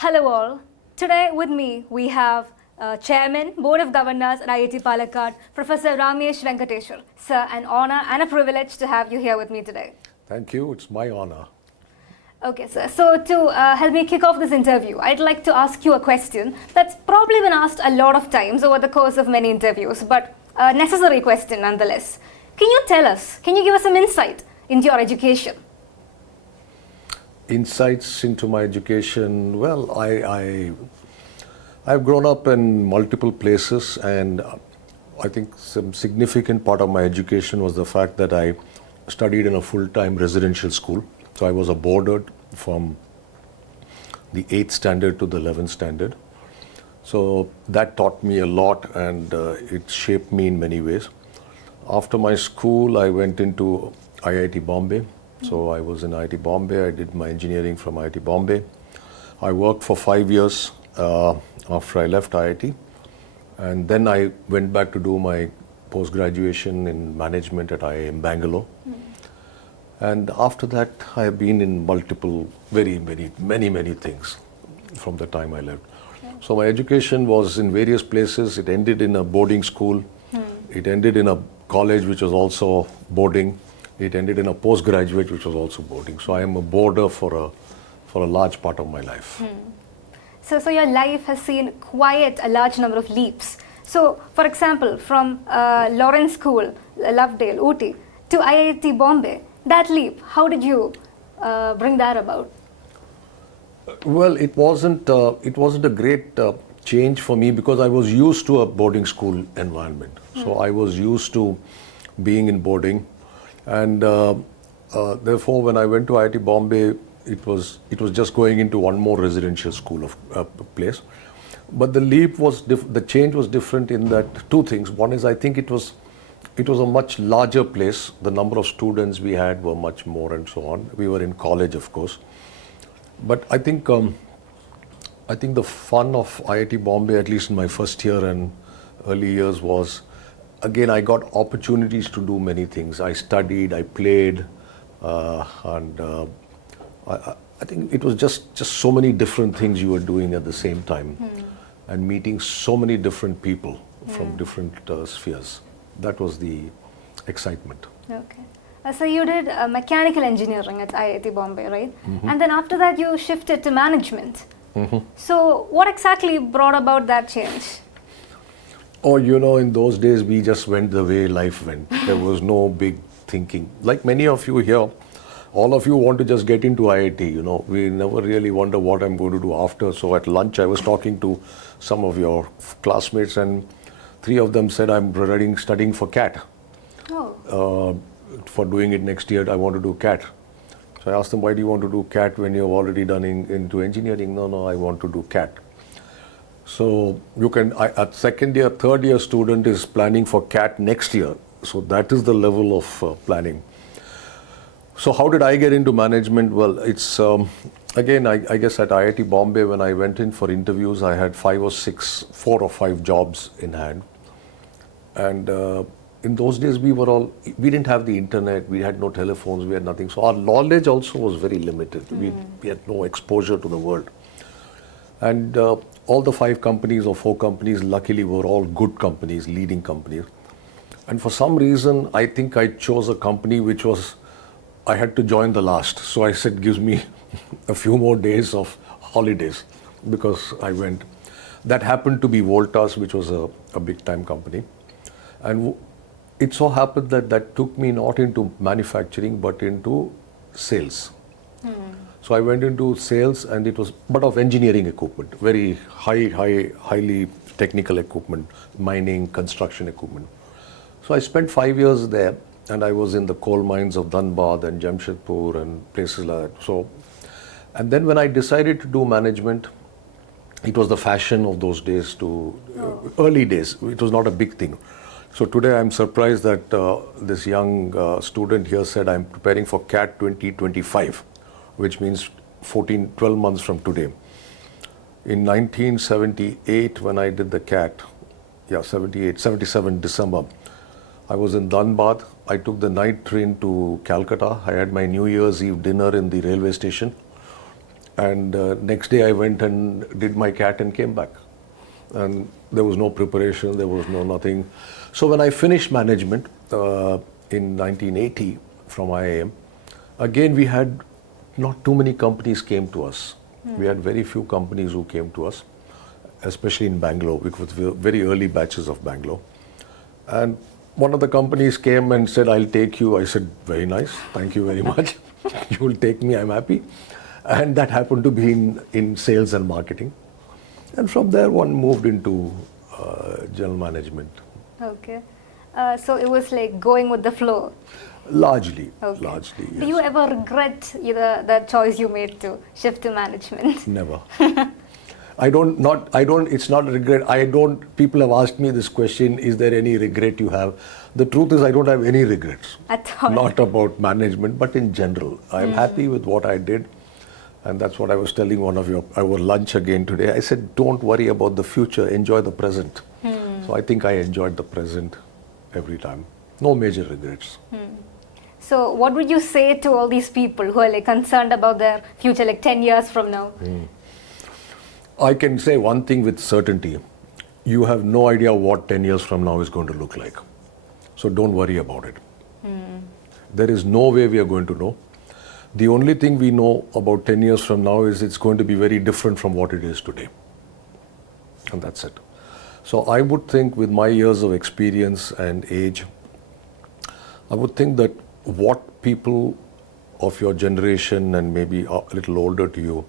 Hello all. Today with me we have Chairman, Board of Governors at IIT Palakkad, Professor Ramesh Venkateshwaran. Sir, an honor and a privilege to have you here with me today. Thank you. It's my honor. Okay, sir. So to help me kick off this interview, I'd like to ask you a question that's probably been asked a lot of times over the course of many interviews, but a necessary question nonetheless. Can you give us some insight into your education? Insights into my education. Well, I've grown up in multiple places, and I think some significant part of my education was the fact that I studied in a full-time residential school. So I was a boarder from the 8th standard to the 11th standard. So that taught me a lot, and it shaped me in many ways. After my school, I went into IIT Bombay. So I was in IIT Bombay. I did my engineering from IIT Bombay. I worked for 5 years after I left IIT. And then I went back to do my post-graduation in management at IIM Bangalore. And after that, I have been in multiple, many things from the time I left. Okay. So my education was in various places. It ended in a boarding school. It ended in a college, which was also boarding. It ended in a postgraduate, which was also boarding. So I am a boarder for a large part of my life. So your life has seen quite a large number of leaps. So, for example, from Lawrence School, Lovedale, Ooty, to IIT Bombay, that leap, how did you bring that about? Well, it wasn't a great change for me because I was used to a boarding school environment. So I was used to being in boarding. And therefore, when I went to IIT Bombay, it was just going into one more residential school of place. But the leap was the change was different in that two things. One is I think it was a much larger place. The number of students we had were much more, and so on. We were in college, of course. But I think the fun of IIT Bombay, at least in my first year and early years, was, again, I got opportunities to do many things. I studied, I played, and I think it was just so many different things you were doing at the same time, and meeting so many different people from different spheres. That was the excitement. Okay. So you did mechanical engineering at IIT Bombay, right? And then after that you shifted to management. So what exactly brought about that change? Oh, in those days we just went the way life went. There was no big thinking. Like many of you here, all of you want to just get into IIT, We never really wonder what I'm going to do after. So at lunch I was talking to some of your classmates, and 3 of them said, I'm studying for CAT. Oh. For doing it next year, I want to do CAT. So I asked them, why do you want to do CAT when you've already done into engineering? No, I want to do CAT. So a second year, third year student is planning for CAT next year. So that is the level of planning. So how did I get into management? Well, it's, again, I guess at IIT Bombay, when I went in for interviews, I had 4 or 5 jobs in hand. And in those days, we didn't have the internet, we had no telephones, we had nothing. So our knowledge also was very limited. We had no exposure to the world. And all the 5 companies or 4 companies, luckily, were all good companies, leading companies. And for some reason, I think I chose a company which was, I had to join the last. So I said, gives me a few more days of holidays, because I went. That happened to be Voltas, which was a big time company. And it so happened that took me not into manufacturing, but into sales. So I went into sales, and it was but of engineering equipment, very highly technical equipment, mining, construction equipment. So I spent 5 years there, and I was in the coal mines of Dhanbad and Jamshedpur and places like that. So, and then when I decided to do management, it was the fashion of those days early days. It was not a big thing. So today I'm surprised that this young student here said I'm preparing for CAT 2025, which means 12 months from today. In 1978, when I did the CAT, 77 December, I was in Dhanbad. I took the night train to Calcutta. I had my New Year's Eve dinner in the railway station. And next day I went and did my CAT and came back. And there was no preparation, there was no nothing. So when I finished management in 1980 from IIM, again we had not too many companies came to us. We had very few companies who came to us, especially in Bangalore, because we were very early batches of Bangalore. And one of the companies came and said, I'll take you. I said, very nice, thank you very much. You will take me, I'm happy. And that happened to be in sales and marketing. And from there one moved into general management. Okay. So it was like going with the flow. Largely, Okay. largely, yes. Do you ever regret the choice you made to shift to management? Never. It's not a regret. People have asked me this question, is there any regret you have? The truth is I don't have any regrets. At all? Not about management, but in general. I'm happy with what I did. And that's what I was telling one of our lunch again today. I said, don't worry about the future, enjoy the present. So I think I enjoyed the present every time. No major regrets. So what would you say to all these people who are like concerned about their future, like 10 years from now? I can say one thing with certainty. You have no idea what 10 years from now is going to look like. So don't worry about it. There is no way we are going to know. The only thing we know about 10 years from now is it's going to be very different from what it is today. And that's it. So I would think with my years of experience and age, I would think that what people of your generation and maybe a little older to you,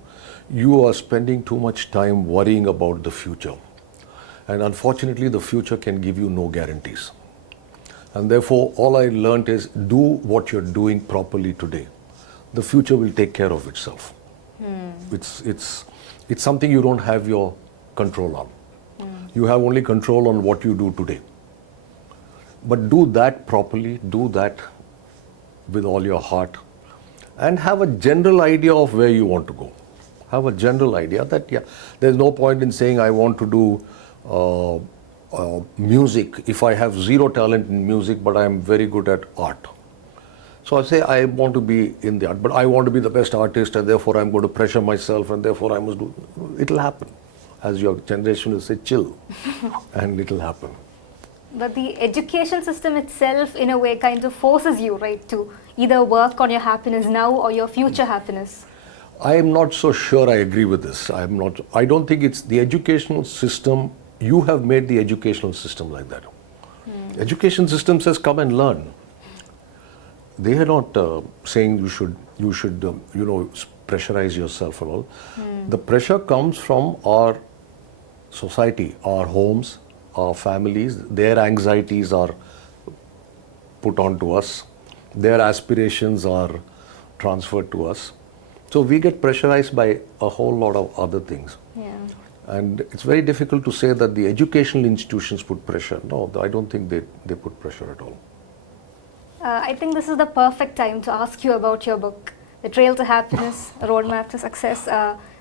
you are spending too much time worrying about the future. And unfortunately, the future can give you no guarantees. And therefore, all I learned is do what you're doing properly today. The future will take care of itself. It's something you don't have your control on. You have only control on what you do today. But do that properly, do that with all your heart, and have a general idea of where you want to go. Have a general idea that, there's no point in saying I want to do music if I have zero talent in music, but I am very good at art. So I say I want to be in the art, but I want to be the best artist, and therefore I'm going to pressure myself, and therefore I must do. It'll happen. As your generation will say, chill, and it'll happen. But the education system itself, in a way, kind of forces you, right, to either work on your happiness now or your future happiness. I am not so sure I agree with this. I don't think it's the educational system. You have made the educational system like that. Education system says come and learn. They are not saying you should pressurize yourself and all. The pressure comes from our society, our homes, our families. Their anxieties are put onto us. Their aspirations are transferred to us. So we get pressurized by a whole lot of other things. Yeah. And it's very difficult to say that the educational institutions put pressure. No, I don't think they put pressure at all. I think this is the perfect time to ask you about your book, The Trail to Happiness, A Roadmap to Success,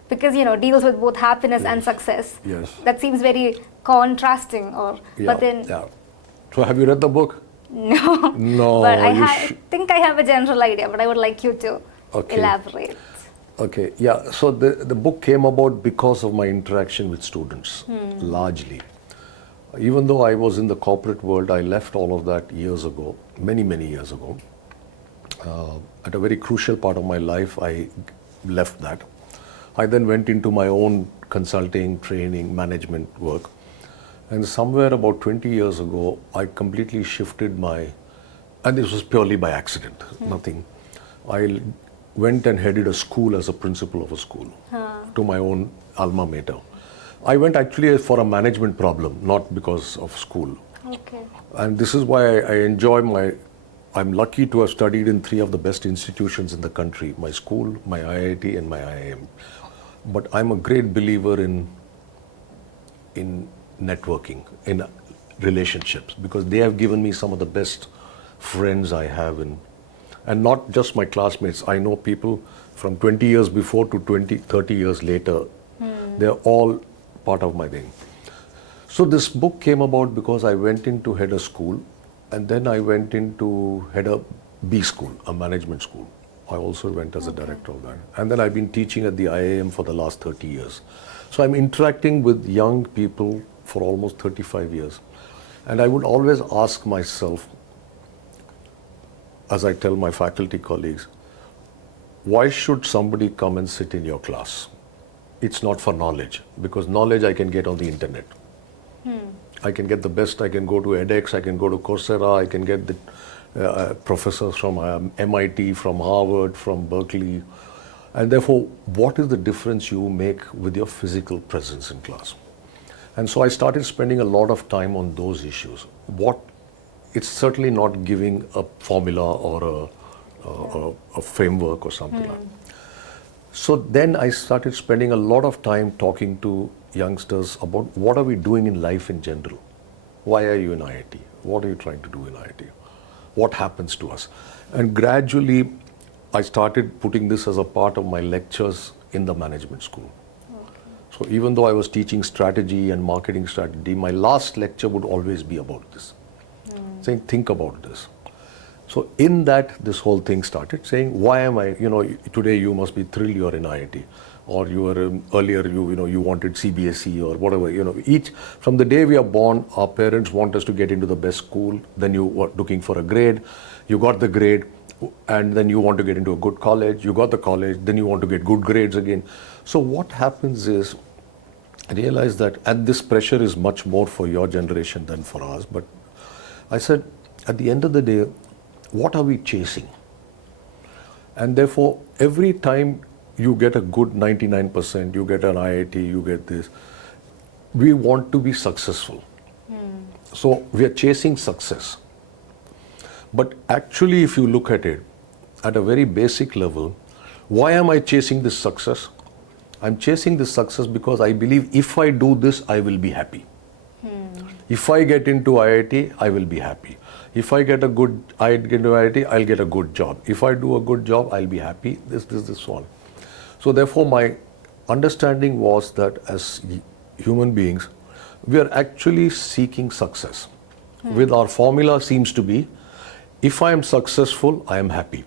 because, deals with both happiness and success. Yes. That seems very contrasting, but then... Yeah. So have you read the book? No. No. But I think I have a general idea, but I would like you to Okay. elaborate. Okay, yeah. So the book came about because of my interaction with students, largely. Even though I was in the corporate world, I left all of that years ago, many, many years ago. At a very crucial part of my life, I left that. I then went into my own consulting, training, management work. And somewhere about 20 years ago, I completely shifted and this was purely by accident, nothing. I went and headed a school as a principal of a school to my own alma mater. I went actually for a management problem, not because of school. Okay. And this is why I enjoy I'm lucky to have studied in 3 of the best institutions in the country, my school, my IIT and my IIM. But I'm a great believer in networking, in relationships, because they have given me some of the best friends I have and not just my classmates. I know people from 20 years before to 30 years later. They're all part of my thing. So this book came about because I went in to head a school, and then I went in to head a B school, a management school. I also went as a director of that. And then I've been teaching at the IIM for the last 30 years. So I'm interacting with young people for almost 35 years. And I would always ask myself, as I tell my faculty colleagues, why should somebody come and sit in your class? It's not for knowledge, because knowledge I can get on the internet. I can get the best, I can go to edX, I can go to Coursera, I can get the professors from MIT, from Harvard, from Berkeley. And therefore, what is the difference you make with your physical presence in class? And so I started spending a lot of time on those issues. It's certainly not giving a formula or a framework or something like that. So then I started spending a lot of time talking to youngsters about what are we doing in life in general. Why are you in IIT? What are you trying to do in IIT? What happens to us? And gradually, I started putting this as a part of my lectures in the management school. So even though I was teaching strategy and marketing strategy, my last lecture would always be about this, saying, think about this. So in that, this whole thing started, saying, why am I, today you must be thrilled you're in IIT, or you were earlier, you wanted CBSE or whatever, each, from the day we are born, our parents want us to get into the best school, then you were looking for a grade, you got the grade, and then you want to get into a good college, you got the college, then you want to get good grades again. So what happens is, I realized that, and this pressure is much more for your generation than for ours, but I said, at the end of the day, what are we chasing? And therefore, every time you get a good 99%, you get an IIT, you get this, we want to be successful. So we are chasing success. But actually, if you look at it, at a very basic level, why am I chasing this success? I'm chasing this success because I believe if I do this, I will be happy. If I get into IIT, I will be happy. If I get into IIT, I'll get a good job. If I do a good job, I'll be happy. This, so on. So therefore, my understanding was that as human beings, we are actually seeking success. With our formula seems to be, if I am successful, I am happy.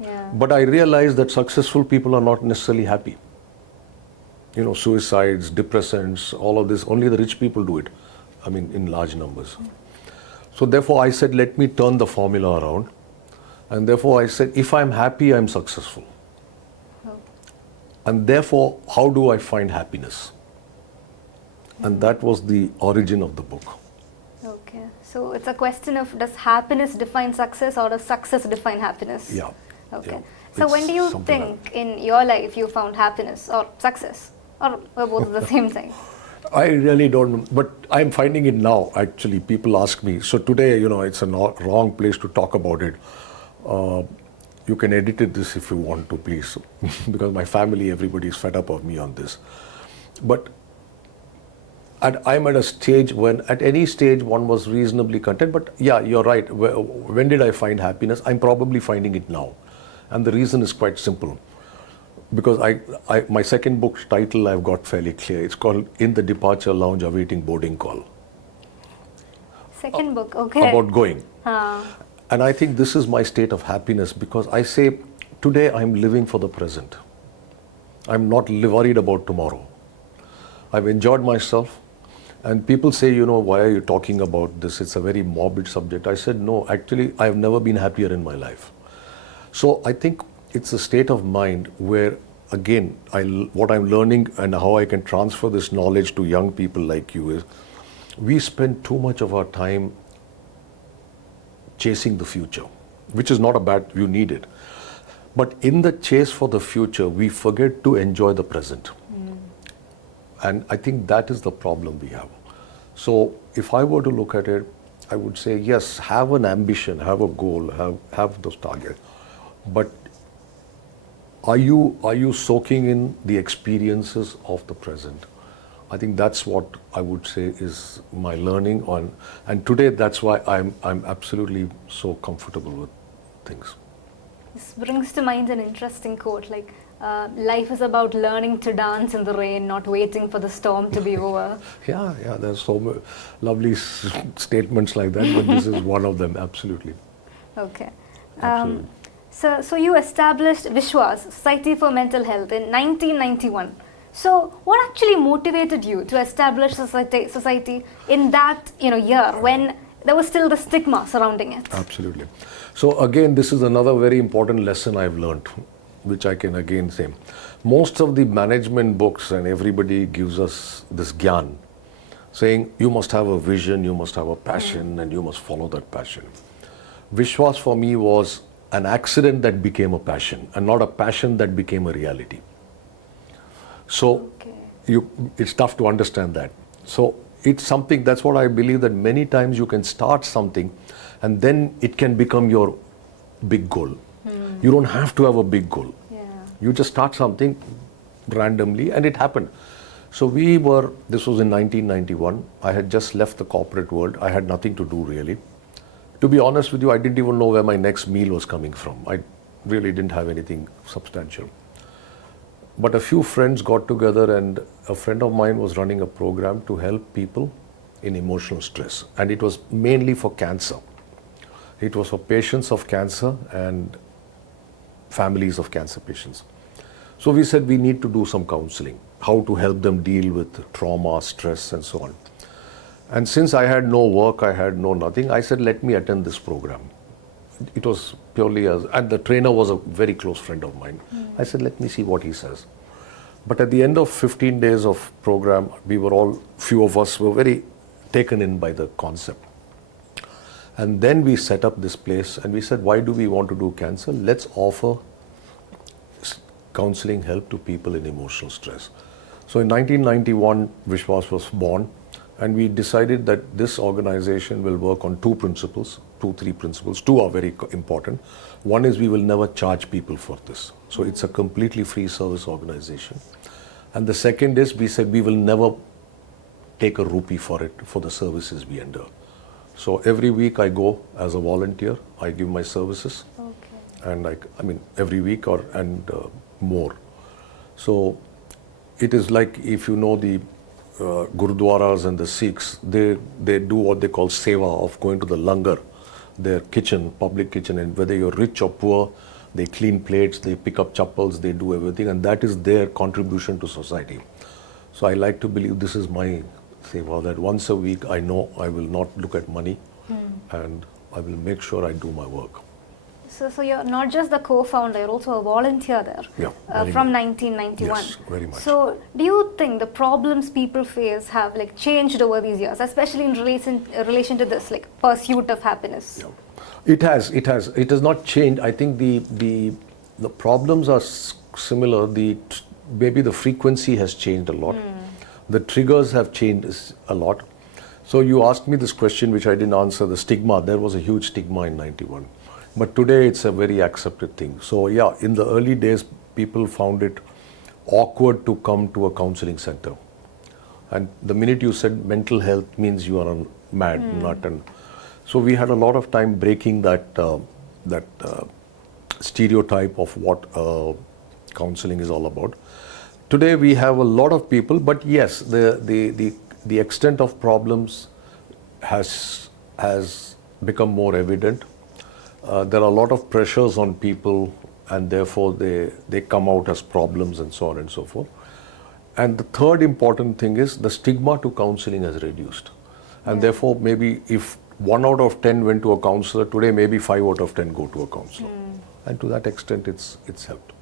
Yeah. But I realize that successful people are not necessarily happy. Suicides, depressants, all of this, only the rich people do it. I mean, in large numbers. So therefore, I said, let me turn the formula around. And therefore, I said, if I'm happy, I'm successful. And therefore, how do I find happiness? And that was the origin of the book. Okay. So it's a question of, does happiness define success, or does success define happiness? Yeah. Okay. Yeah. So It's when do you something think in your life you found happiness or success? Or both the same thing? I really don't know, but I'm finding it now, actually. People ask me. So today, it's a wrong place to talk about it. You can edit it this if you want to, please. Because my family, everybody is fed up of me on this. But I'm at a stage when, at any stage, one was reasonably content. But yeah, you're right. When did I find happiness? I'm probably finding it now. And the reason is quite simple. Because my second book's title I've got fairly clear. It's called In the Departure Lounge Awaiting Boarding Call. Second book, okay. About going. And I think this is my state of happiness, because I say, today I'm living for the present. I'm not worried about tomorrow. I've enjoyed myself. And people say, why are you talking about this? It's a very morbid subject. I said, no, actually, I've never been happier in my life. So I think it's a state of mind where, again, what I'm learning and how I can transfer this knowledge to young people like you is, we spend too much of our time chasing the future, which is not a bad, you need it. But in the chase for the future, we forget to enjoy the present. And I think that is the problem we have. So if I were to look at it, I would say, yes, have an ambition, have a goal, have those targets. But are you soaking in the experiences of the present? I think that's what I would say is my learning on, and today that's why I'm absolutely so comfortable with things. This brings to mind an interesting quote, like, life is about learning to dance in the rain, not waiting for the storm to be over. Yeah, there's so lovely statements like that, but this is one of them, absolutely. Okay. Absolutely. So you established Vishwas, Society for Mental Health, in 1991. So what actually motivated you to establish society in that year when there was still the stigma surrounding it? Absolutely. So again, this is another very important lesson I've learned, which I can again say. Most of the management books and everybody gives us this gyan, saying you must have a vision, you must have a passion, and you must follow that passion. Vishwas for me was an accident that became a passion, and not a passion that became a reality. So it's tough to understand that. So it's something, that's what I believe, that many times you can start something and then it can become your big goal. You don't have to have a big goal. You just start something randomly, and it happened. So this was in 1991. I had just left the corporate world. I had nothing to do really. To be honest with you, I didn't even know where my next meal was coming from. I really didn't have anything substantial. But a few friends got together, and a friend of mine was running a program to help people in emotional stress. And it was mainly for cancer. It was for patients of cancer and families of cancer patients. So we said we need to do some counseling, how to help them deal with trauma, stress, and so on. And since I had no work, I had no nothing, I said, let me attend this program. It was purely and the trainer was a very close friend of mine. I said, let me see what he says. But at the end of 15 days of program, few of us were very taken in by the concept. And then we set up this place and we said, why do we want to do cancer? Let's offer counseling help to people in emotional stress. So in 1991, Vishwas was born. And we decided that this organization will work on three principles. Two are very important. One is we will never charge people for this. So it's a completely free service organization. And the second is we said we will never take a rupee for it, for the services we render. So every week I go as a volunteer, I give my services. And I mean every week and more. So it is like, if you know the Gurudwaras and the Sikhs, they do what they call seva, of going to the langar, their kitchen, public kitchen, and whether you're rich or poor, they clean plates, they pick up chappals, they do everything, and that is their contribution to society. So I like to believe this is my seva, that once a week I know I will not look at money and I will make sure I do my work. So you're not just the co-founder, you're also a volunteer there. From 1991. Yes, very much. So do you think the problems people face have changed over these years, especially in relation to this pursuit of happiness? It has. It has not changed. I think the problems are similar. Maybe the frequency has changed a lot. The triggers have changed a lot. So you asked me this question which I didn't answer, the stigma. There was a huge stigma in 91. But today it's a very accepted thing. So yeah, in the early days, people found it awkward to come to a counseling center. And the minute you said mental health means you are a mad nut. And so we had a lot of time breaking that stereotype of what counseling is all about. Today we have a lot of people, but yes, the extent of problems has become more evident. There are a lot of pressures on people, and therefore they come out as problems and so on and so forth. And the third important thing is the stigma to counseling has reduced. And therefore maybe if 1 out of 10 went to a counselor, today maybe 5 out of 10 go to a counselor. And to that extent it's helped.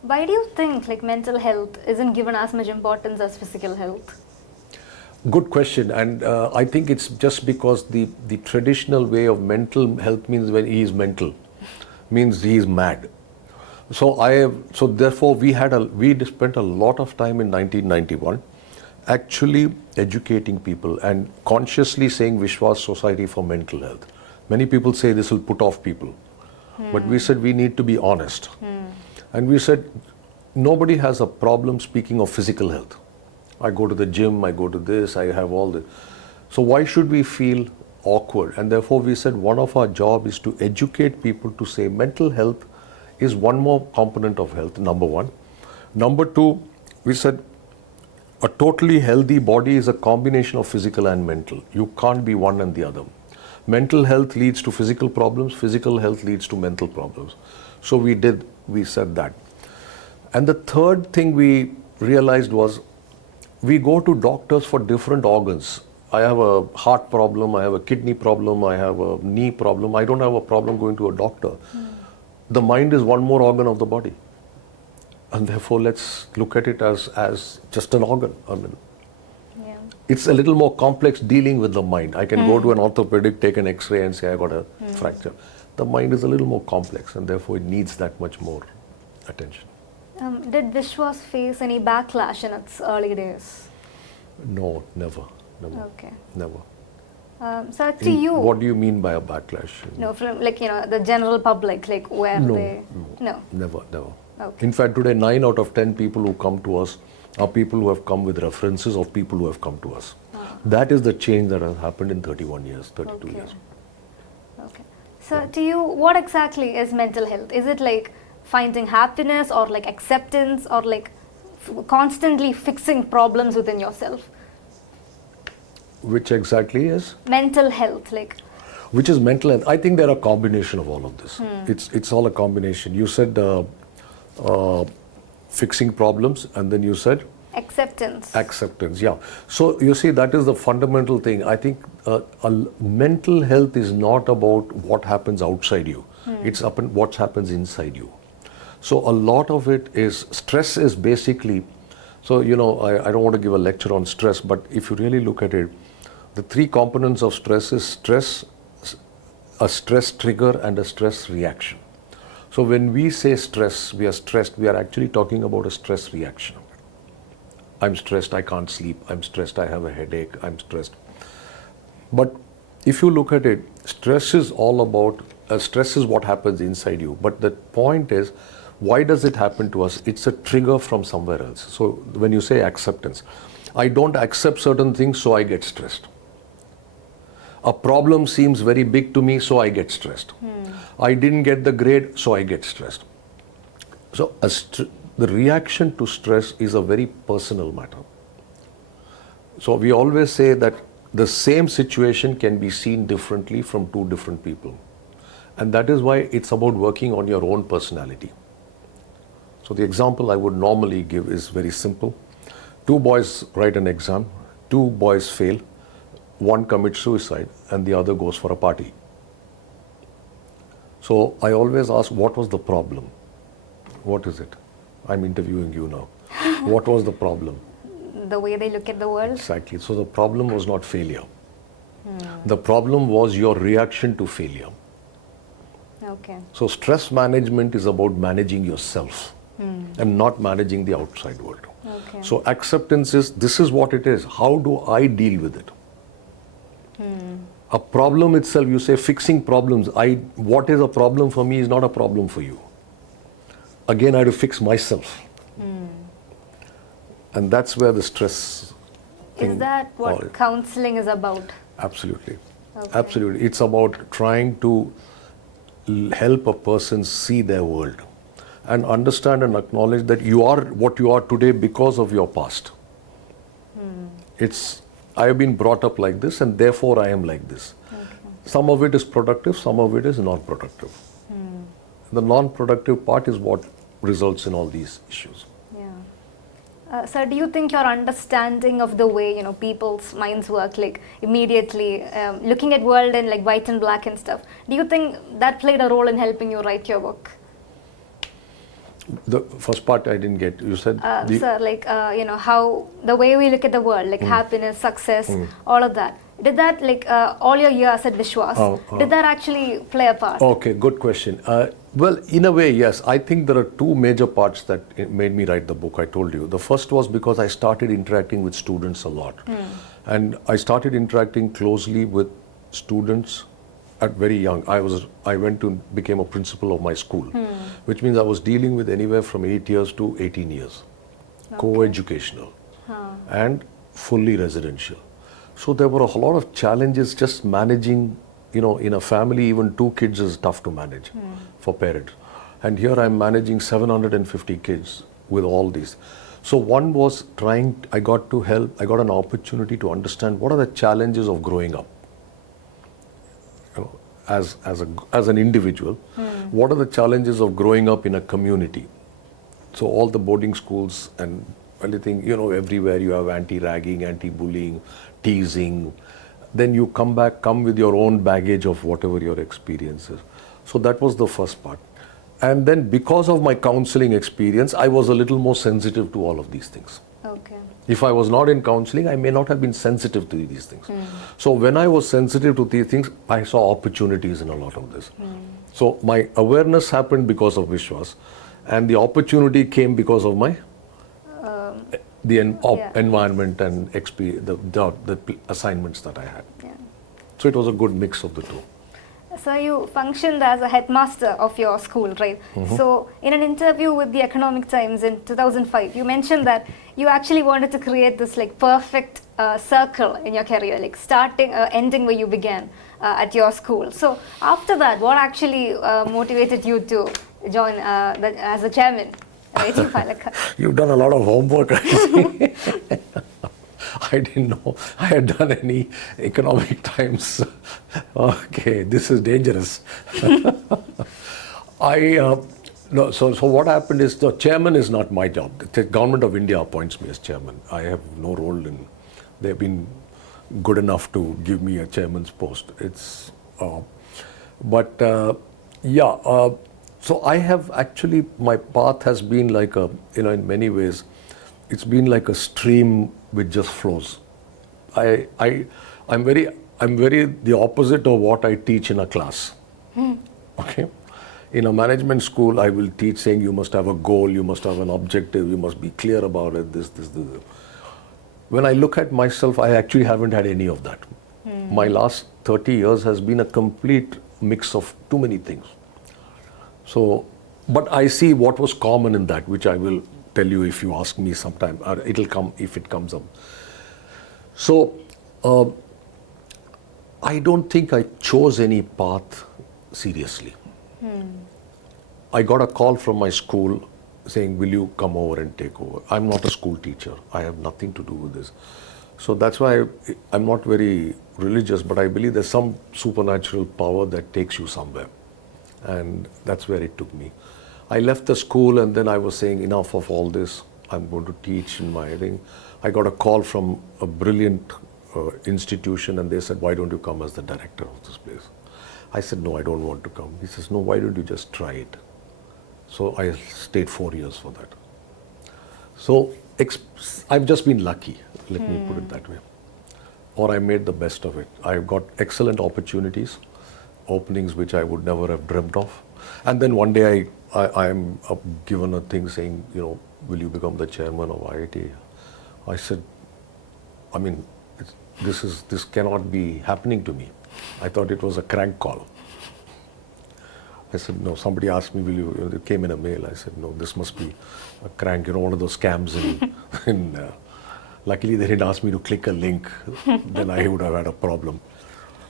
Why do you think mental health isn't given as much importance as physical health? Good question, and I think it's just because the traditional way of mental health means when he is mental, means he is mad. So therefore we spent a lot of time in 1991 actually educating people and consciously saying Vishwas Society for Mental Health. Many people say this will put off people, but we said we need to be honest. And we said nobody has a problem speaking of physical health. I go to the gym, I go to this, I have all this. So why should we feel awkward? And therefore we said one of our job is to educate people to say mental health is one more component of health, number one. Number two, we said a totally healthy body is a combination of physical and mental. You can't be one and the other. Mental health leads to physical problems, physical health leads to mental problems. So we said that. And the third thing we realized was we go to doctors for different organs. I have a heart problem, I have a kidney problem, I have a knee problem. I don't have a problem going to a doctor. The mind is one more organ of the body. And therefore, let's look at it as just an organ. I mean, it's a little more complex dealing with the mind. I can go to an orthopedic, take an X-ray and say I got a fracture. The mind is a little more complex and therefore it needs that much more attention. Did Vishwas face any backlash in its early days? No, never. Okay. Never. So to you... What do you mean by a backlash? No, from the general public, where they... No. Never. Okay. In fact, today 9 out of 10 people who come to us are people who have come with references of people who have come to us. That is the change that has happened in 32 years. Okay. So to you, what exactly is mental health? Is it finding happiness or acceptance or constantly fixing problems within yourself? Which exactly is? Mental health, Which is mental health? I think they're a combination of all of this. It's all a combination. You said fixing problems, and then you said? Acceptance, yeah. So you see, that is the fundamental thing. I think mental health is not about what happens outside you. It's what happens inside you. So a lot of it is, stress is basically, so I don't want to give a lecture on stress, but if you really look at it, the 3 components of stress is stress, a stress trigger and a stress reaction. So when we say stress, we are stressed, we are actually talking about a stress reaction. I'm stressed, I can't sleep, I'm stressed, I have a headache, I'm stressed. But if you look at it, stress is all about, stress is what happens inside you. But the point is, why does it happen to us? It's a trigger from somewhere else. So when you say acceptance, I don't accept certain things, so I get stressed. A problem seems very big to me, so I get stressed. I didn't get the grade, so I get stressed. So the reaction to stress is a very personal matter. So we always say that the same situation can be seen differently from 2 different people. And that is why it's about working on your own personality. So the example I would normally give is very simple. 2 boys write an exam, 2 boys fail, 1 commits suicide and the other goes for a party. So I always ask, what was the problem? What is it? I'm interviewing you now. What was the problem? The way they look at the world? Exactly. So the problem was not failure. The problem was your reaction to failure. Okay. So stress management is about managing yourself and not managing the outside world. Okay. So acceptance is, this is what it is. How do I deal with it? A problem itself, you say fixing problems. What is a problem for me is not a problem for you. Again, I have to fix myself. And that's where the stress thing... Is that what counseling is about? Absolutely. Okay. Absolutely. It's about trying to help a person see their world and understand and acknowledge that you are what you are today because of your past. I have been brought up like this and therefore I am like this. Okay. Some of it is productive, some of it is non-productive. The non-productive part is what results in all these issues. Yeah. So do you think your understanding of the way people's minds work, immediately looking at world in white and black and stuff, do you think that played a role in helping you write your book? The first part I didn't get. You said? Sir, how the way we look at the world, happiness, success, all of that. Did that, all your years at Vishwas, did that actually play a part? Okay, good question. Well, in a way, yes. I think there are 2 major parts that made me write the book, I told you. The first was because I started interacting with students a lot. And I started interacting closely with students at very young. I became a principal of my school, which means I was dealing with anywhere from 8 years to 18 years, co-educational and fully residential. So there were a lot of challenges just managing, in a family, even 2 kids is tough to manage for parents. And here I'm managing 750 kids with all these. So one was I got an opportunity to understand what are the challenges of growing up. as an individual. What are the challenges of growing up in a community? So all the boarding schools and anything, everywhere you have anti-ragging, anti-bullying, teasing. Then you come with your own baggage of whatever your experience is. So that was the first part. And then because of my counseling experience, I was a little more sensitive to all of these things. Okay. If I was not in counseling, I may not have been sensitive to these things. So when I was sensitive to these things, I saw opportunities in a lot of this. So my awareness happened because of Vishwas, and the opportunity came because of my environment and the assignments that I had. Yeah. So it was a good mix of the two. So you functioned as a headmaster of your school, right? So in an interview with the Economic Times in 2005, you mentioned that you actually wanted to create this like perfect circle in your career, like starting, ending where you began at your school. So after that, what actually motivated you to join as a chairman at IIT Palakkad? You've done a lot of homework, I see. I didn't know I had done any Economic Times. Okay, this is dangerous. No, so what happened is the chairman is not my job. The government of India appoints me as chairman. I have no role in. They've been good enough to give me a chairman's post. So I have actually, my path has been like in many ways, it's been like a stream which just flows. I'm very the opposite of what I teach in a class. Okay. In a management school, I will teach saying you must have a goal, you must have an objective, you must be clear about it, this. When I look at myself, I actually haven't had any of that. My last 30 years has been a complete mix of too many things. So, but I see what was common in that, which I will tell you if you ask me sometime, or it'll come if it comes up. So, I don't think I chose any path seriously. I got a call from my school saying, will you come over and take over? I'm not a school teacher. I have nothing to do with this. So that's why I'm not very religious, but I believe there's some supernatural power that takes you somewhere. And that's where it took me. I left the school and then I was saying, enough of all this. I'm going to teach in my thing. I got a call from a brilliant institution and they said, why don't you come as the director of this place? I said, no, I don't want to come. He says, no, why don't you just try it? So I stayed 4 years for that. So I've just been lucky, let me put it that way. Or I made the best of it. I've got excellent opportunities, openings which I would never have dreamt of. And then one day I'm given a thing saying, will you become the chairman of IIT? I said, I mean, this cannot be happening to me. I thought it was a crank call. I said, no, somebody asked me, will you, it came in a mail. I said, no, this must be a crank, one of those scams. Luckily, they didn't ask me to click a link. Then I would have had a problem.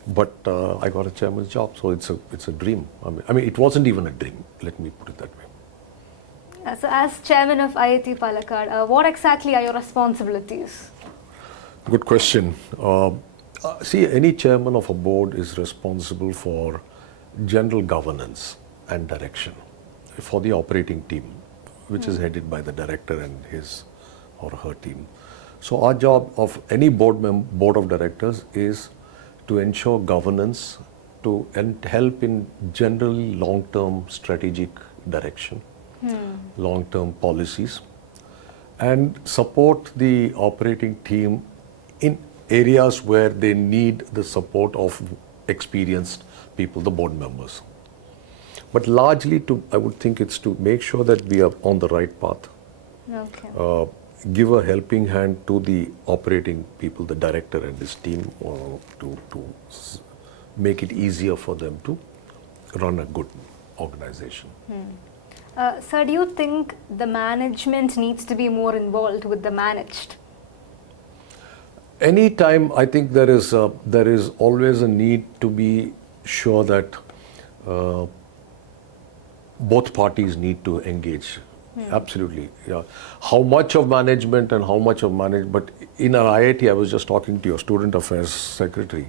But I got a chairman's job, so it's a dream. I mean, it wasn't even a dream, let me put it that way. So as chairman of IIT Palakkad, what exactly are your responsibilities? Good question. See, any chairman of a board is responsible for general governance and direction for the operating team, which is headed by the director and his or her team. So our job of any board of directors is to ensure governance and help in general long-term strategic direction, long-term policies, and support the operating team in areas where they need the support of experienced people, the board members. But largely, I would think it's to make sure that we are on the right path. Okay. Give a helping hand to the operating people, the director and his team, to make it easier for them to run a good organization. Sir, do you think the management needs to be more involved with the managed? Anytime, I think there is always a need to be sure that both parties need to engage. Absolutely, yeah. How much of management and how much of but in our IIT, I was just talking to your student affairs secretary.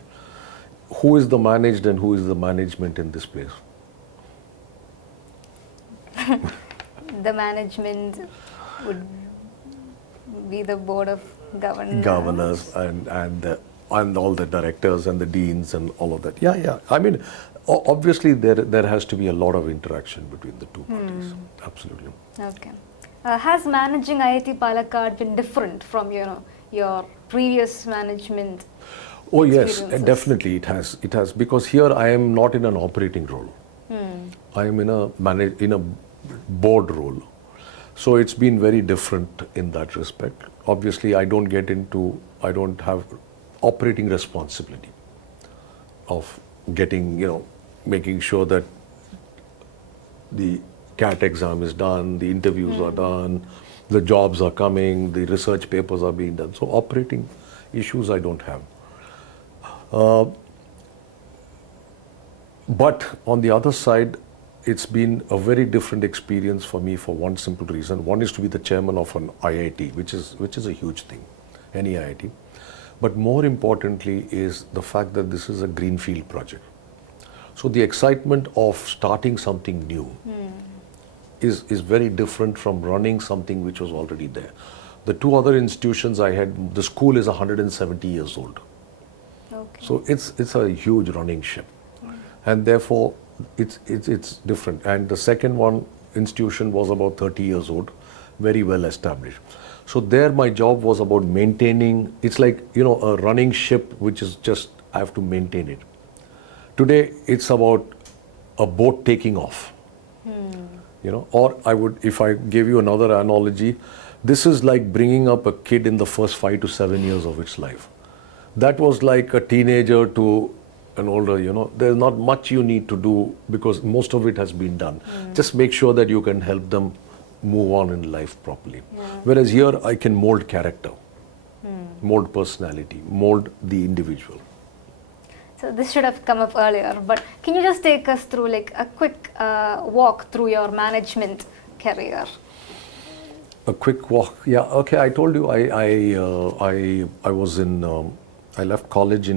who is the managed and who is the management in this place? The management would be the board of Governors and all the directors and the deans and all of that. Yeah. I mean, obviously there has to be a lot of interaction between the two parties. Absolutely. Okay. Has managing IIT Palakkad been different from your previous management? Oh yes, definitely it has. It has, because here I am not in an operating role. I am in a board role. So it's been very different in that respect. Obviously, I don't have operating responsibility of making sure that the CAT exam is done, the interviews are done, the jobs are coming, the research papers are being done. So operating issues I don't have. But on the other side, it's been a very different experience for me for one simple reason. One is to be the chairman of an IIT, which is a huge thing, any IIT. But more importantly is the fact that this is a greenfield project. So the excitement of starting something new is very different from running something which was already there. The two other institutions I had, the school is 170 years old. Okay. So it's a huge running ship. And therefore, it's different. And the second one, institution, was about 30 years old, very well established. So there my job was about maintaining, it's like, a running ship which is just, I have to maintain it. Today, it's about a boat taking off. Or if I gave you another analogy, this is like bringing up a kid in the first 5 to 7 years of its life. That was like a teenager to an older, there's not much you need to do because most of it has been done. Just make sure that you can help them move on in life properly. Whereas here I can mold character, mold personality, mold the individual. So this should have come up earlier, but can you just take us through like a quick walk through your management career? A quick walk, yeah. Okay, I told you I was in, I left college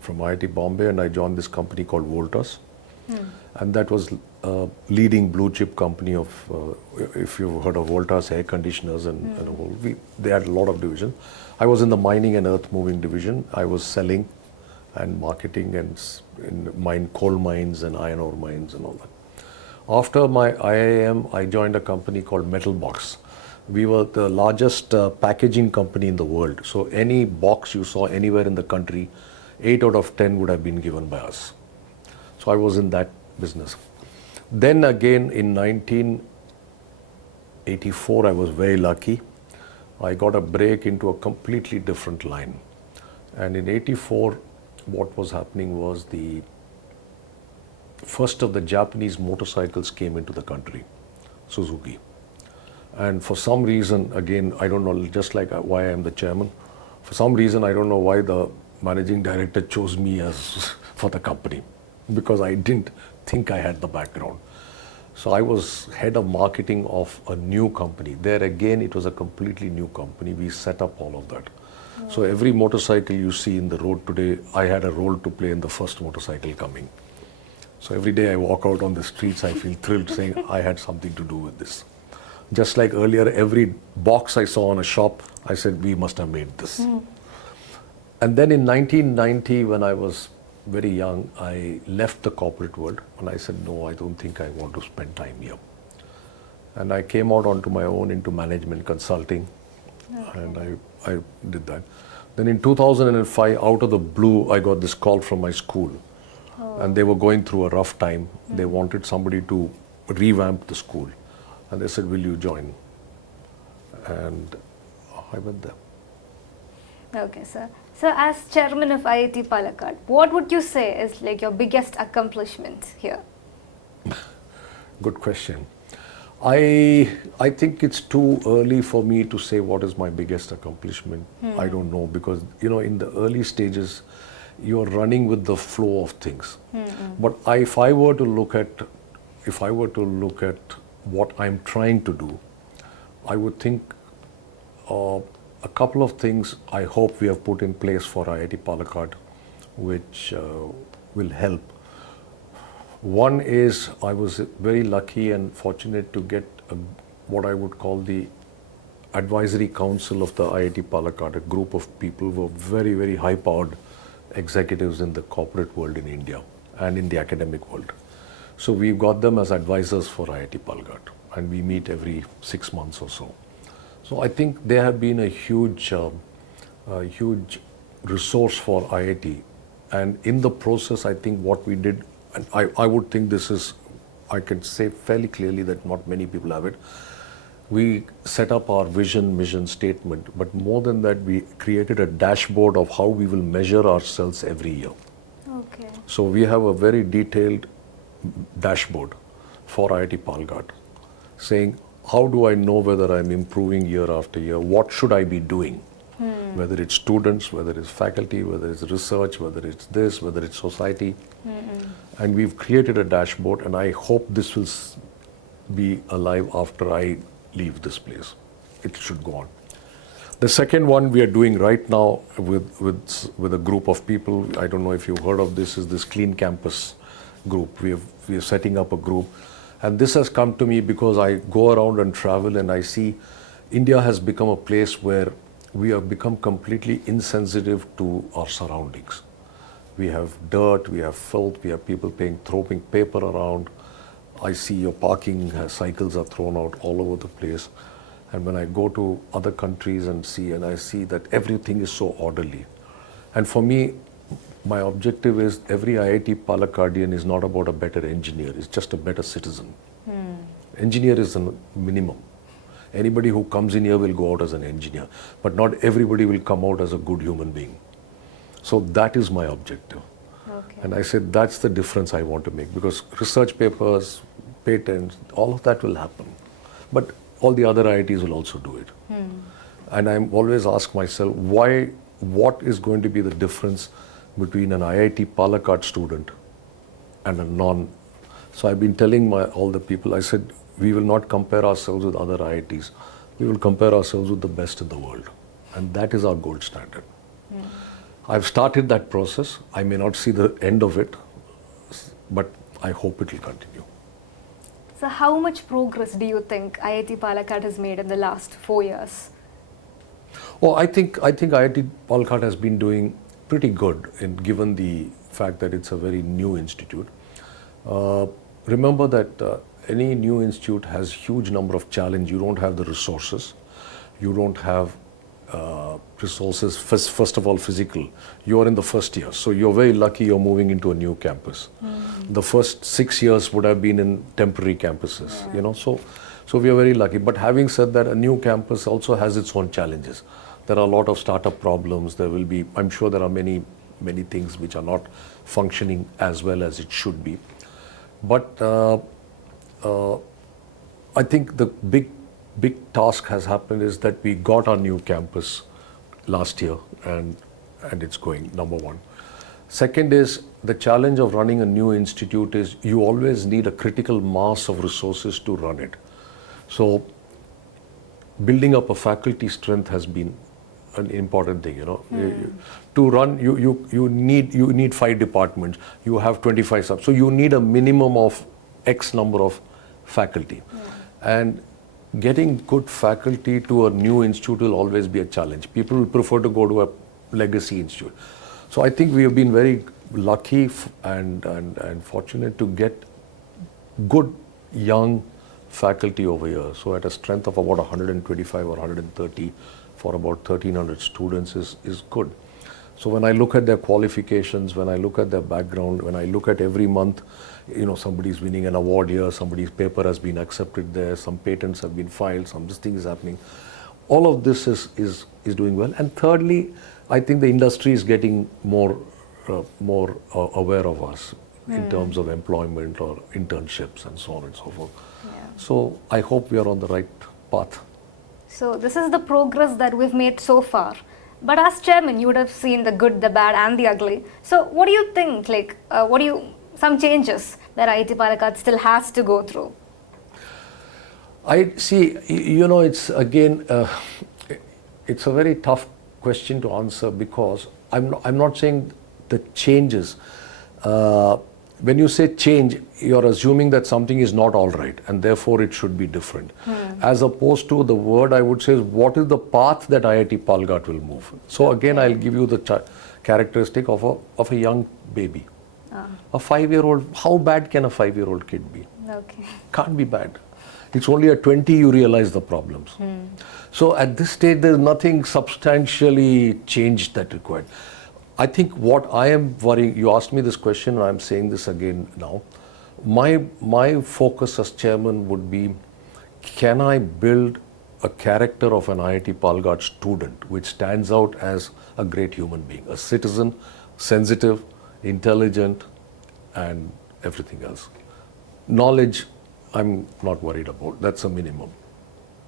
from IIT Bombay and I joined this company called Voltas. And that was a leading blue chip company of, if you've heard of Voltas air conditioners they had a lot of divisions. I was in the mining and earth moving division. I was selling and marketing and in coal mines and iron ore mines and all that. After my IIM, I joined a company called Metal Box. We were the largest packaging company in the world. So any box you saw anywhere in the country, 8 out of 10 would have been given by us. So I was in that business. Then again in 1984, I was very lucky. I got a break into a completely different line. And in 84, what was happening was the first of the Japanese motorcycles came into the country, Suzuki. And for some reason, again, I don't know, just like why I'm the chairman, for some reason, I don't know why the managing director chose me for the company, because I didn't think I had the background. So I was head of marketing of a new company. There again, it was a completely new company. We set up all of that. So every motorcycle you see in the road today, I had a role to play in the first motorcycle coming. So every day I walk out on the streets, I feel thrilled saying I had something to do with this. Just like earlier, every box I saw on a shop, I said, we must have made this. And then in 1990, when I was very young, I left the corporate world and I said, no, I don't think I want to spend time here. And I came out onto my own into management consulting. And I did that. Then in 2005, out of the blue, I got this call from my school. And they were going through a rough time. They wanted somebody to revamp the school. And they said, will you join? And I went there. Okay, sir. So as chairman of IIT Palakkad, what would you say is like your biggest accomplishment here? Good question. I think it's too early for me to say what is my biggest accomplishment. I don't know, because in the early stages, you're running with the flow of things. But if I were to look at what I'm trying to do, I would think a couple of things I hope we have put in place for IIT Palakkad. which will help. One is I was very lucky and fortunate to get what I would call the advisory council of the IIT Palakkad, a group of people who are very, very high-powered executives in the corporate world in India and in the academic world. So we've got them as advisors for IIT Palakkad, and we meet every 6 months or so. So I think they have been a huge resource for IIT. And in the process, I think what we did, and I would think this is, I can say fairly clearly that not many people have it. We set up our vision, mission statement, but more than that, we created a dashboard of how we will measure ourselves every year. Okay. So we have a very detailed dashboard for IIT Palakkad saying, how do I know whether I'm improving year after year? What should I be doing? Whether it's students, whether it's faculty, whether it's research, whether it's this, whether it's society. And we've created a dashboard, and I hope this will be alive after I leave this place. It should go on. The second one we are doing right now with a group of people, I don't know if you've heard of this, is this Clean Campus group. We are setting up a group. And this has come to me because I go around and travel and I see India has become a place where we have become completely insensitive to our surroundings. We have dirt, we have filth, we have people throwing paper around. I see your parking cycles are thrown out all over the place. And when I go to other countries and I see that everything is so orderly. And for me, my objective is every IIT Palakkadian is not about a better engineer, it's just a better citizen. Engineer is a minimum. Anybody who comes in here will go out as an engineer, but not everybody will come out as a good human being. So that is my objective. Okay. And I said that's the difference I want to make, because research papers, patents, all of that will happen. But all the other IITs will also do it. And I'm always ask myself, what is going to be the difference between an IIT Palakkad student and a non. So I've been telling all the people, I said, we will not compare ourselves with other IITs. We will compare ourselves with the best in the world. And that is our gold standard. I've started that process. I may not see the end of it, but I hope it will continue. So how much progress do you think IIT Palakkad has made in the last 4 years? Oh, I think IIT Palakkad has been doing pretty good, given the fact that it's a very new institute. Remember that any new institute has huge number of challenges. You don't have the resources. You don't have resources, first of all, physical. You're in the first year, so you're very lucky you're moving into a new campus. The first 6 years would have been in temporary campuses, so we are very lucky. But having said that, a new campus also has its own challenges. There are a lot of startup problems. There will be, I'm sure there are many things which are not functioning as well as it should be. But I think the big task has happened is that we got our new campus last year, and it's going, number one. Second is the challenge of running a new institute is you always need a critical mass of resources to run it. So building up a faculty strength has been an important thing, To run, you need 5 departments. You have 25 subs. So you need a minimum of X number of faculty. And getting good faculty to a new institute will always be a challenge. People will prefer to go to a legacy institute. So I think we have been very lucky and fortunate to get good young faculty over here. So at a strength of about 125 or 130 for about 1,300 students is good. So when I look at their qualifications, when I look at their background, when I look at every month, somebody's winning an award here, somebody's paper has been accepted there, some patents have been filed, some this thing is happening. All of this is doing well. And thirdly, I think the industry is getting more aware of us in terms of employment or internships and so on and so forth. So I hope we are on the right path. So this is the progress that we've made so far. But as chairman, you would have seen the good, the bad and the ugly. So what do you think, some changes that IIT Palakkad still has to go through? I see, it's again, it's a very tough question to answer, because I'm not saying the changes. When you say change, you're assuming that something is not all right and therefore it should be different. As opposed to the word I would say is what is the path that IIT Palakkad will move. So again, I'll give you the characteristic of a young baby. A 5-year-old, how bad can a 5-year-old kid be? Okay. Can't be bad. It's only at 20 you realize the problems. So at this stage, there's nothing substantially changed that required. I think what I am worrying, you asked me this question and I'm saying this again now. My focus as chairman would be, can I build a character of an IIT Palakkad student which stands out as a great human being, a citizen, sensitive, intelligent, and everything else. Knowledge, I'm not worried about. That's a minimum.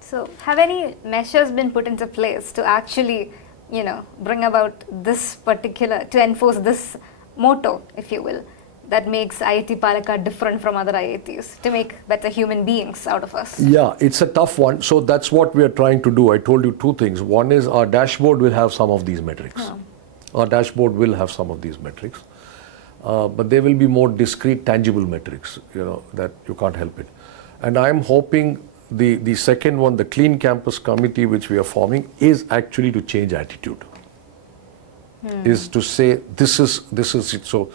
So, have any measures been put into place to actually, bring about this particular, to enforce this motto, if you will, that makes IIT Palakkad different from other IITs, to make better human beings out of us? Yeah, it's a tough one. So that's what we are trying to do. I told you two things. One is our dashboard will have some of these metrics. Our dashboard will have some of these metrics. But they will be more discrete, tangible metrics, that you can't help it. And I'm hoping the second one, the Clean Campus Committee, which we are forming, is actually to change attitude. Is to say this is it. So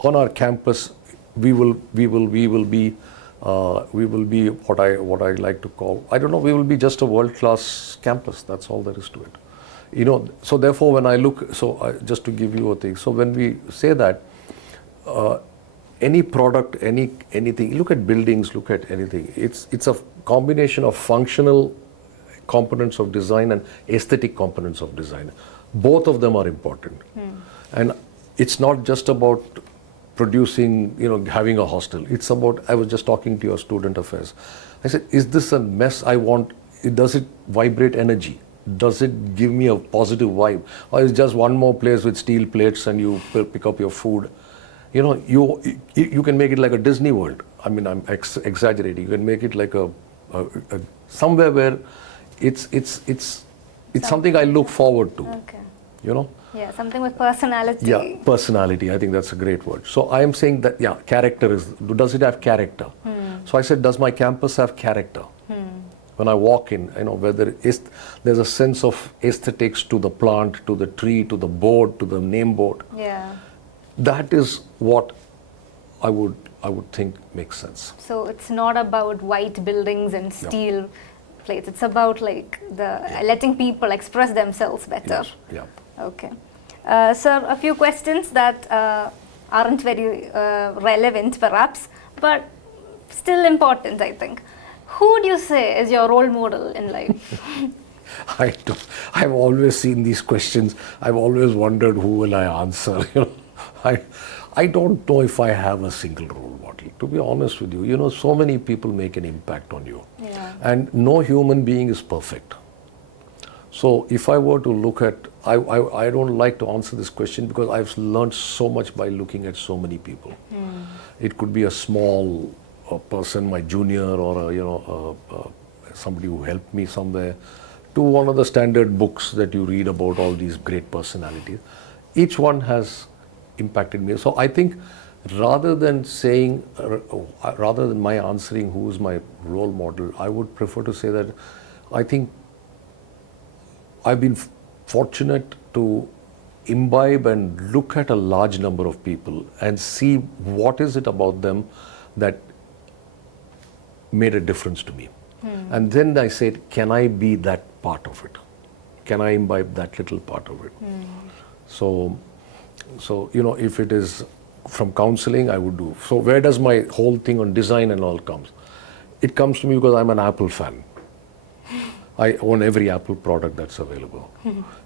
on our campus, we will be what I like to call, I don't know, we will be just a world-class campus. That's all there is to it. So therefore when I look, just to give you a thing, so when we say that, any product, anything, look at buildings, look at anything. It's a combination of functional components of design and aesthetic components of design. Both of them are important. And it's not just about producing, having a hostel. It's about, I was just talking to your student affairs. I said, is this a mess I want? Does it vibrate energy? Does it give me a positive vibe? Or is just one more place with steel plates and you pick up your food? You can make it like a Disney World. I mean, I'm exaggerating. You can make it like a somewhere where it's something I look forward to. Okay. Yeah, something with personality. Yeah, personality. I think that's a great word. So I am saying that, character does it have character? So I said, does my campus have character? When I walk in, whether there's a sense of aesthetics to the plant, to the tree, to the board, to the name board. Yeah. That is what I would think makes sense. So it's not about white buildings and steel plates. It's about letting people express themselves better. Yeah. Okay. Sir, a few questions that aren't very relevant perhaps, but still important, I think. Who would you say is your role model in life? I've always seen these questions. I've always wondered who will I answer. I don't know if I have a single role model, to be honest with you. So many people make an impact on you. Yeah. And no human being is perfect. So if I were to look at, I don't like to answer this question because I've learned so much by looking at so many people. It could be a small person, my junior, or somebody who helped me somewhere, to one of the standard books that you read about all these great personalities. Each one has impacted me. So I think rather than my answering who is my role model, I would prefer to say that I think I've been fortunate to imbibe and look at a large number of people and see what is it about them that made a difference to me. And then I said, can I be that part of it? Can I imbibe that little part of it? So if it is from counseling, I would do. So where does my whole thing on design and all comes? It comes to me because I'm an Apple fan. I own every Apple product that's available.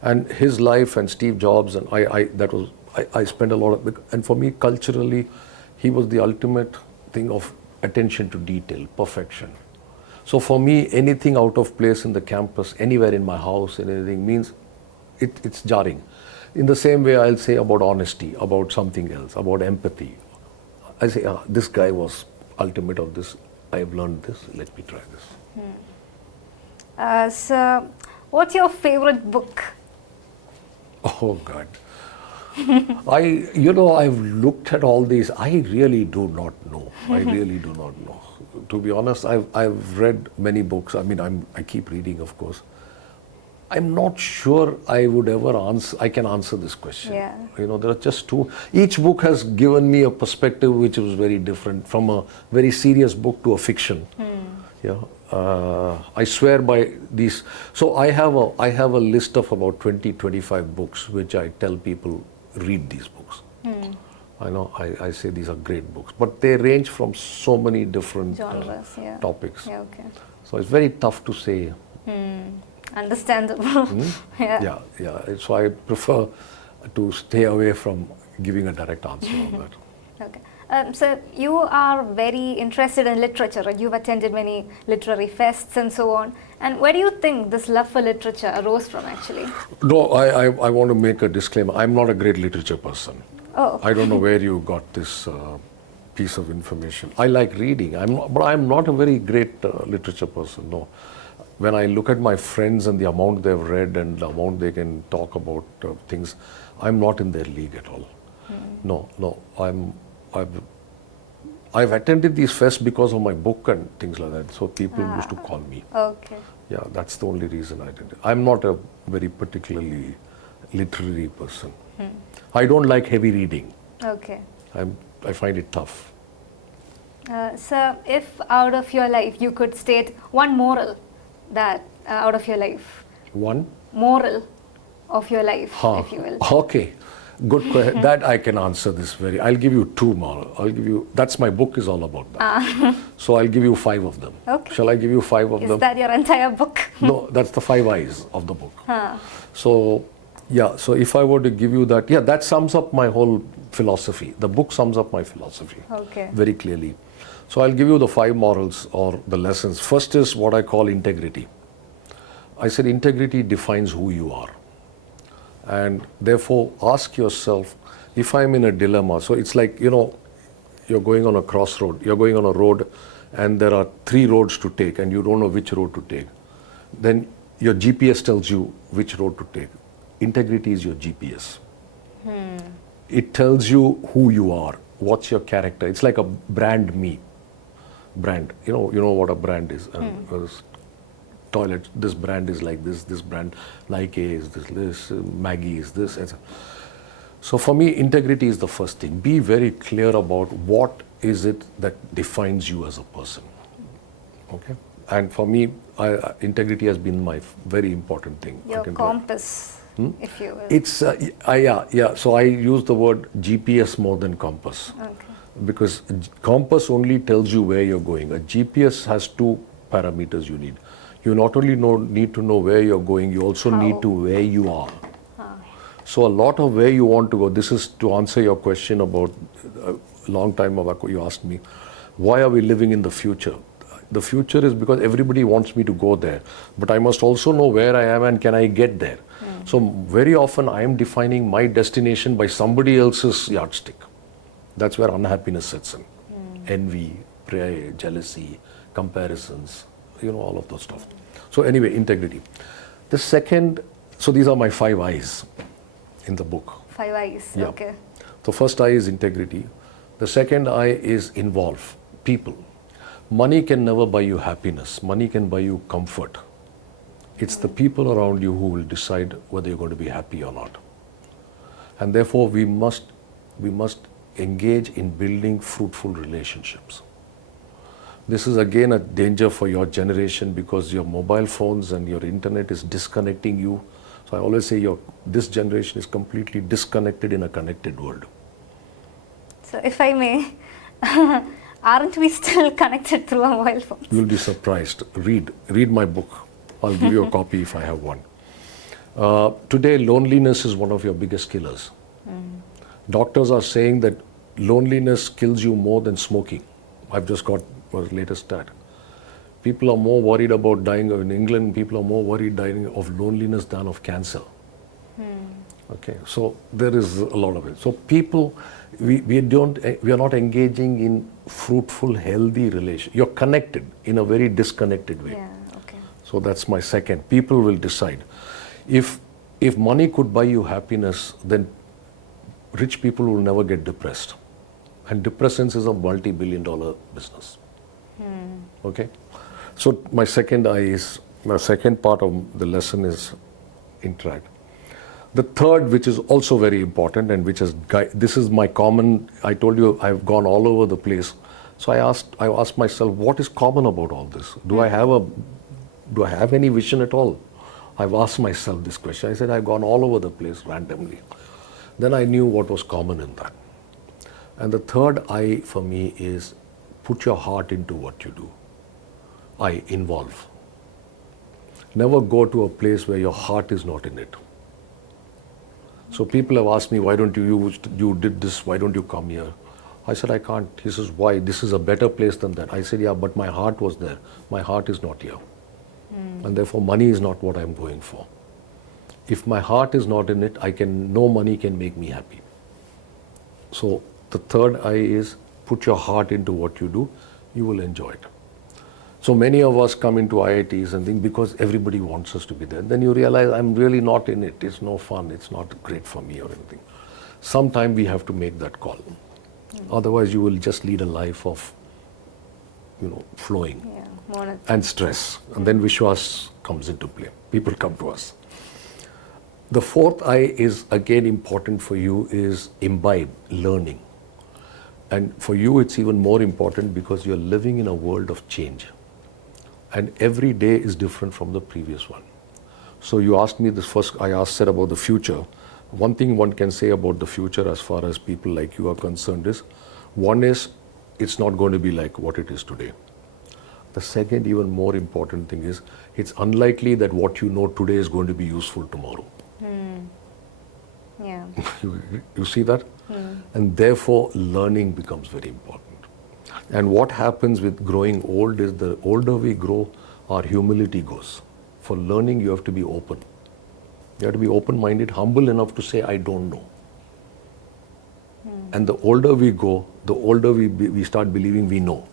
And his life and Steve Jobs, and I spent a lot of, and for me culturally, he was the ultimate thing of attention to detail, perfection. So for me, anything out of place in the campus, anywhere in my house, anything means it's jarring. In the same way, I'll say about honesty, about something else, about empathy. I say, this guy was ultimate of this. I've learned this. Let me try this. So, what's your favorite book? Oh God, I've looked at all these. I really do not know. I really do not know. To be honest, I've read many books. I mean, I keep reading, of course. I'm not sure I would ever I can answer this question. Yeah. There are just two. Each book has given me a perspective which was very different, from a very serious book to a fiction. Yeah. I swear by these. So I have a list of about 20-25 books which I tell people, read these books. I know I say these are great books, but they range from so many different genres, topics. Yeah, okay. So it's very tough to say. Understandable. Yeah. So I prefer to stay away from giving a direct answer on that. Okay. So you are very interested in literature, and you've attended many literary fests and so on. And where do you think this love for literature arose from, actually? No, I want to make a disclaimer. I'm not a great literature person. Oh. I don't know where you got this piece of information. I like reading, but I'm not a very great literature person, no. When I look at my friends and the amount they've read and the amount they can talk about things, I'm not in their league at all. No, I've attended these fests because of my book and things like that, so people used to call me. Okay. Yeah, that's the only reason I did it. I'm not a very particularly literary person. I don't like heavy reading. Okay. I find it tough. So if out of your life you could state one moral that out of your life. One? Moral of your life, if you will. Okay. Good question. That I can answer this I'll give you two more. That's my book is all about that. So I'll give you 5 of them. Okay. Shall I give you 5 of them? Is that your entire book? No, that's the 5 eyes of the book. So if I were to give you that, that sums up my whole philosophy. The book sums up my philosophy very clearly. So I'll give you the 5 morals or the lessons. First is what I call integrity. I said integrity defines who you are. And therefore, ask yourself, if I'm in a dilemma, so it's like, you're going on a crossroad, you're going on a road, and there are 3 roads to take, and you don't know which road to take. Then your GPS tells you which road to take. Integrity is your GPS. It tells you who you are, what's your character. It's like a brand. You know what a brand is. Toilet, this brand is like this brand, Nike is this, Maggie is this. So for me, integrity is the first thing. Be very clear about what is it that defines you as a person. Okay? And for me, integrity has been my very important thing. Your compass, if you will. It's, so I use the word GPS more than compass. Okay. Because compass only tells you where you're going. A GPS has 2 parameters you need. You not only need to know where you're going, you also need to where you are. So a lot of where you want to go, this is to answer your question about a long time ago you asked me, why are we living in the future? The future is because everybody wants me to go there, but I must also know where I am and can I get there. So very often I am defining my destination by somebody else's yardstick. That's where unhappiness sets in. Envy, pride, jealousy, comparisons, all of those stuff. So anyway, integrity. The second, so these are my 5 eyes in the book. 5 eyes, okay. The first eye is integrity. The second eye is involve, people. Money can never buy you happiness. Money can buy you comfort. It's the people around you who will decide whether you're going to be happy or not. And therefore, we must engage in building fruitful relationships. This is again a danger for your generation because your mobile phones and your internet is disconnecting you. So I always say this generation is completely disconnected in a connected world. So if I may, aren't we still connected through our mobile phones? You'll be surprised. Read my book. I'll give you a copy if I have one. Today, loneliness is one of your biggest killers. Doctors are saying that loneliness kills you more than smoking. I've just got a latest stat. People are more worried about dying in England. People are more worried dying of loneliness than of cancer. Okay, so there is a lot of it. So people, we are not engaging in fruitful, healthy relations. You're connected in a very disconnected way. Yeah, okay. So that's my second. People will decide. If money could buy you happiness, then rich people will never get depressed. And depressants is a multi-billion-dollar business. Okay? So my second part of the lesson is interact. The third, which is also very important and this is my common, I told you I've gone all over the place. So I asked myself, what is common about all this? Do I have any vision at all? I've asked myself this question. I said, I've gone all over the place randomly. Then I knew what was common in that. And the third I for me is put your heart into what you do. I involve. Never go to a place where your heart is not in it. So people have asked me, why don't you did this, why don't you come here? I said, I can't. He says, why? This is a better place than that. I said, yeah, but my heart was there. My heart is not here. And therefore money is not what I'm going for. If my heart is not in it, no money can make me happy. So the third I is put your heart into what you do, you will enjoy it. So many of us come into IITs and think because everybody wants us to be there. Then you realize I'm really not in it. It's no fun. It's not great for me or anything. Sometime we have to make that call. Otherwise you will just lead a life of, flowing and stress. And then vishwas comes into play. People come to us. The fourth I is again important for you is imbibe, learning. And for you it's even more important because you're living in a world of change. And every day is different from the previous one. So you asked me this first, said about the future. One thing one can say about the future as far as people like you are concerned is, one is, it's not going to be like what it is today. The second, even more important thing is, it's unlikely that what you know today is going to be useful tomorrow. Yeah. You see that? And therefore, learning becomes very important. And what happens with growing old is the older we grow, our humility goes. For learning, you have to be open. You have to be open-minded, humble enough to say, I don't know. And the older we go, the older we start believing we know.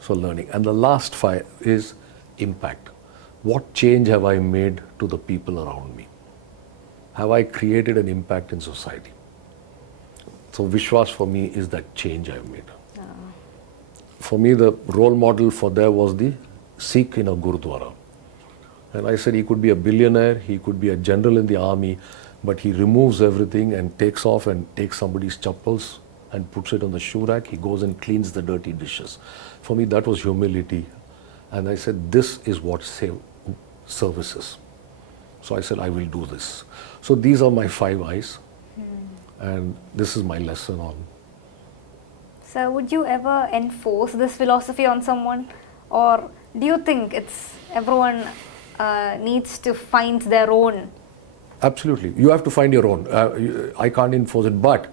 So learning. And the last 5 is impact. What change have I made to the people around me? Have I created an impact in society? So vishwas for me is that change I've made. For me, the role model for there was the Sikh in a Gurudwara. And I said he could be a billionaire, he could be a general in the army, but he removes everything and takes off and takes somebody's chappals and puts it on the shoe rack. He goes and cleans the dirty dishes. For me, that was humility. And I said, this is what services. So I said, I will do this. So these are my 5 I's. And this is my lesson on. So would you ever enforce this philosophy on someone? Or do you think everyone needs to find their own? Absolutely. You have to find your own. I can't enforce it. But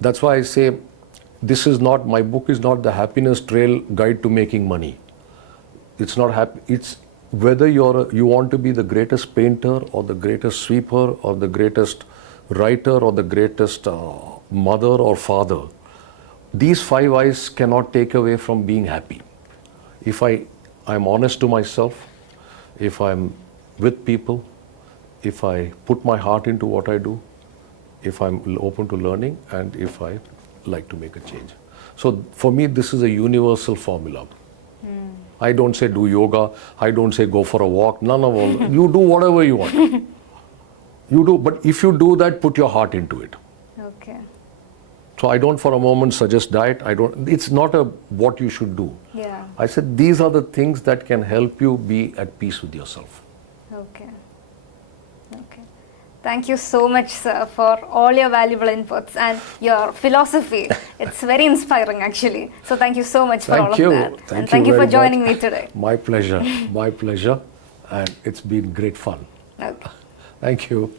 that's why I say, my book is not the happiness trail guide to making money. It's not it's whether you want to be the greatest painter or the greatest sweeper or the greatest writer or the greatest mother or father. These 5 I's cannot take away from being happy. If I'm honest to myself, if I'm with people, if I put my heart into what I do, if I'm open to learning, and if I like to make a change. So for me, this is a universal formula. I don't say do yoga, I don't say go for a walk, none of all. You do whatever you want. You do, but if you do that, put your heart into it. Okay. So I don't for a moment suggest diet. It's not what you should do. Yeah. I said these are the things that can help you be at peace with yourself. Okay. Thank you so much, sir, for all your valuable inputs and your philosophy. It's very inspiring, actually. So thank you so much for all of that. Thank you for joining me today. My pleasure. My pleasure. And it's been great fun. Okay. Thank you.